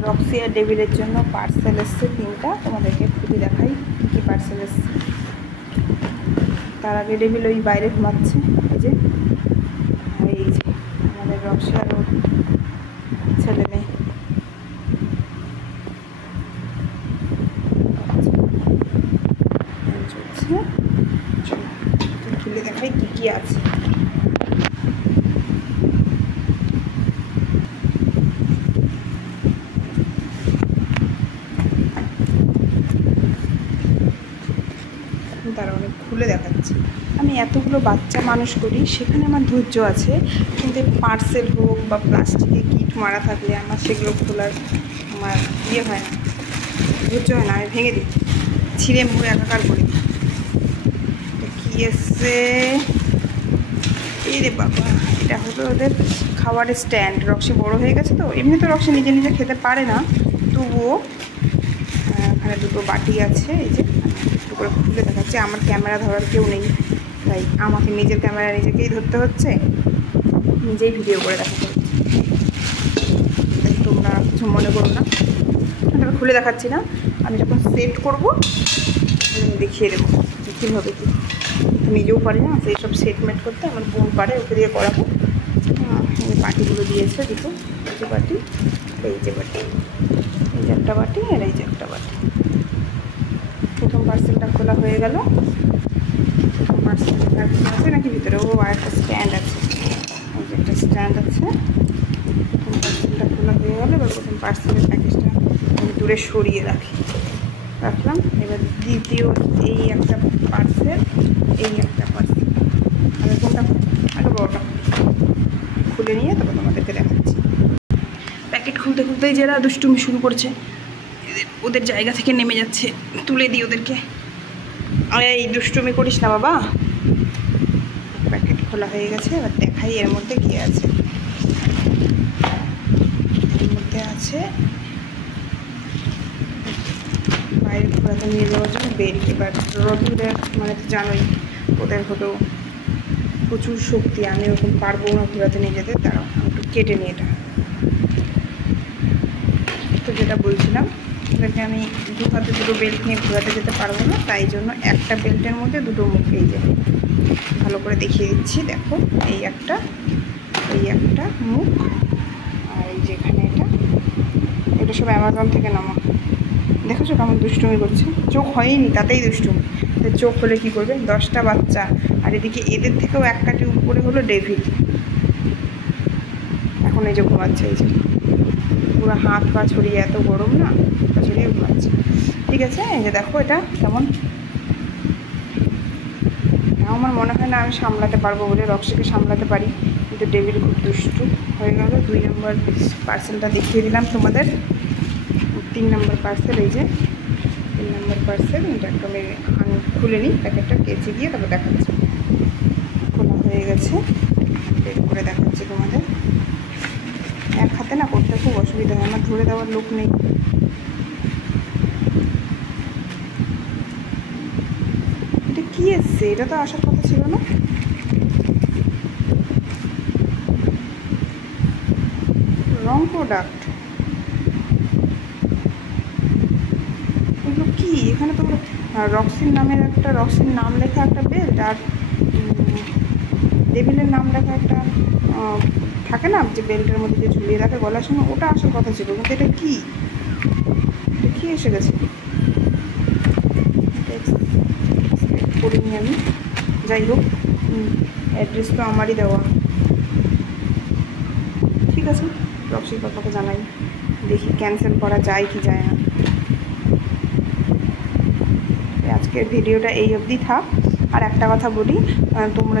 Roxie আর ডেভিলের জন্য parcel এসছে 3টা। তোমাদেরকে খুবই দেখাই কী পার্সেল এসছে। তার আগে ডেভিল ওই বাইরে ঘুমাচ্ছে। এই যে আমাদের রক্সি আর ওর ছেলে মেয়ে। চলছে, খুলে দেখাই কী কী আছে। তারা অনেক খুলে দেখাচ্ছে। আমি এতগুলো বাচ্চা মানুষ করি, সেখানে আমার ধৈর্য আছে, কিন্তু পার্সেল হোক বা প্লাস্টিকে কিট মারা থাকলে আমার সেগুলো খোলার আমার হয় না, ধৈর্য হয় না। আমি ভেঙে দিই, ছিঁড়ে মুড়ে একাকার করি। কী এসছে এই রে বাবা, এটা হলো ওদের খাবারের স্ট্যান্ড। রক্সি বড় হয়ে গেছে তো, এমনি তো রক্সি নিজে নিজে খেতে পারে না, তবুও এখানে দুটো বাটি আছে। এই যে একটু করে খুলে দেখাচ্ছে। আমার ক্যামেরা ধরার কেউ নেই, তাই আমাকে নিজের ক্যামেরা নিজেকেই ধরতে হচ্ছে, নিজেই ভিডিও করে দেখাতে হচ্ছে। তাই তোমরা কিছু মনে করো না, এটা খুলে দেখাচ্ছি না। আমি যখন সেট করবো দেখিয়ে দেবো যে কীভাবে কী। নিজেও পারি না সেই সব সেটমেন্ট করতে, আমার বোন পারে, ওকে দিয়ে করাবো। এই বাটিগুলো দিয়েছে দুটো, এই যে বাটি, এই যে বাটি, এই যে একটা বাটি আর এই যে একটা বাটি। প্রথম পার্সেলটা খোলা হয়ে গেল। প্রথম পার্সেলটা আছে নাকি ভিতরে? ও আর একটা স্ট্যান্ড আছে, এই যে একটা স্ট্যান্ড আছে। প্রথম পার্সেলটা খোলা হয়ে গেল। এবার প্রথম পার্সেলের প্যাকেজটা আমি দূরে সরিয়ে রাখলাম। এবার দ্বিতীয় এই একটা পার্সেল, এই একটা পার্সেল। আমি কোনটা আগে বড়টা খুলে নিয়ে তবে তোমাদেরকে দেখাচ্ছি। প্যাকেট খুলতে খুলতেই যারা দুষ্টুমি শুরু করছে, ওদের জায়গা থেকে নেমে যাচ্ছে। তুলে দিই ওদেরকে। এই দুষ্টুমি করিস না বাবা। প্যাকেট খোলা হয়ে গেছে, এবার দেখাই এর মধ্যে কী আছে। এর মধ্যে আছে বাইরে ঘোরাতে নিয়ে যাওয়ার জন্য বেল্ট। এবার রোদুদের মানে তো জানোই, ওদের হলো প্রচুর শক্তি, আমি ওরকম পারবো না ঘোরাতে নিয়ে যেতে। তারাও আমি একটু কেটে নিই এটা। তো যেটা বলছিলাম, ওদেরকে আমি দু হাতে দুটো বেল্ট নিয়ে ঘোরাতে যেতে পারবো না, তাই জন্য একটা বেল্টের মধ্যে দুটো মুখ। এই যে ভালো করে দেখিয়ে দিচ্ছি, দেখো, এই একটা মুখ, আর এই যেখানে এটা সব অ্যামাজন থেকে নামা। দেখেছো কেমন দুষ্টুমি করছে? চোখ হয়নি তাতেই দুষ্টুমি। চোখ হলে কী করবে? 10টা বাচ্চা, আর এদিকে এদের থেকেও এক কাঠি উপরে হলো ডেভিড। এখন এই যে ঘুমাচ্ছে, এই যে পুরো হাত পা ছড়িয়ে, এত গরম না, পা ছড়িয়ে ঘুমাচ্ছে। ঠিক আছে, এই যে দেখো এটা কেমন। আমার মনে হয় না আমি সামলাতে পারবো বলে, রক্সিকে সামলাতে পারি, কিন্তু ডেভিড খুব দুষ্টু হয়ে গেল। 2 নম্বর পার্সেলটা দেখিয়ে দিলাম তোমাদের। 3 নম্বর পার্সেল, এই যে 3 নম্বর পার্সেল। এটা একটা আমি খুলে নিই প্যাকেটটা, কেচে দিয়ে তারপর দেখাচ্ছি। খোলা হয়ে গেছে, বের করে দেখাচ্ছি তোমাদের। এক হাতে না করতে খুব অসুবিধা হয়, আমার ধরে দেওয়ার লোক নেই। এটা কী এসছে? এটা তো আসার কথা ছিল না। রং প্রোডাক্ট, এগুলো কি? এখানে তো রক্সির নামের একটা, রক্সির নাম লেখা একটা বেল্ট, আর ডেভিলের নাম লেখা একটা থাকে না যে বেল্টের মধ্যে যে ঝুলিয়ে রাখে গলার সময়, ওটা আসার কথা ছিল। কিন্তু এটা কি এসে গেছে? করিনি আমি। যাই হোক, অ্যাড্রেস তো আমারই দেওয়া। ঠিক আছে, রক্সির কথাকে জানাই, দেখি ক্যান্সেল করা যায় কি যায় না। আজকের ভিডিওটা এই অবধি থাক। আর একটা কথা বলি, তোমরা